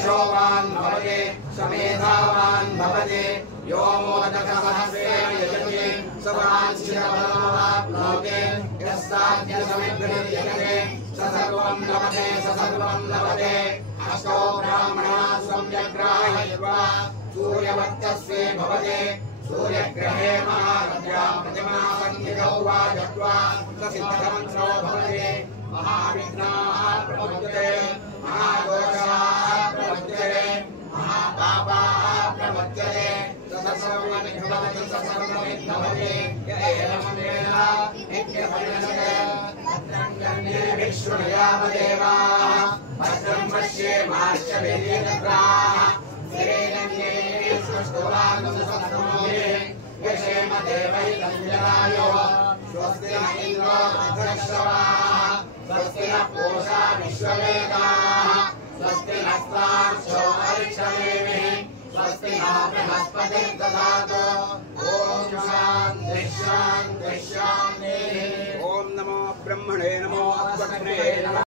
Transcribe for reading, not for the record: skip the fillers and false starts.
यशोवान् भवते समेधावान् भवते यो मोदकसहस्रेण यजते सवाञ्छितफलमवाप्नोति यस्ताद्यसमिद्भिर्यजते स सर्वं लभते अष्टो ब्राह्मणाः सम्यग्राहयित्वा सूर्यवर्चस्वे भवते सूर्यग्रहे महारथ्यां प्रतिमा सन्निधौ वा जत्वा सिद्धमन्त्रो भवते महाविघ्नाः प्रमुच्यते महादोषाः प्रमुच्यते महापापाः प्रमुच्यते सर्वमिद्धभवति य एवं वेद नित्यपरिणश्यते भद्रं कर्णेभिः शृणुयामदेवाः भद्रं पश्येमाश्च वीर्यजत्राः यशेम देवैतञ्जलायो स्वस्ति न इन्द्रो वृद्धश्रवाः स्वस्ति न पूषा विश्ववेदाः स्वस्ति नस्तार्क्ष्यो अरिष्टनेमिः स्वस्ति न बृहस्पतिर्दधातु ॐ शान्तिः शान्तिः शान्तिः। ॐ नमो ब्रह्मणे नमो अग्ने नमः।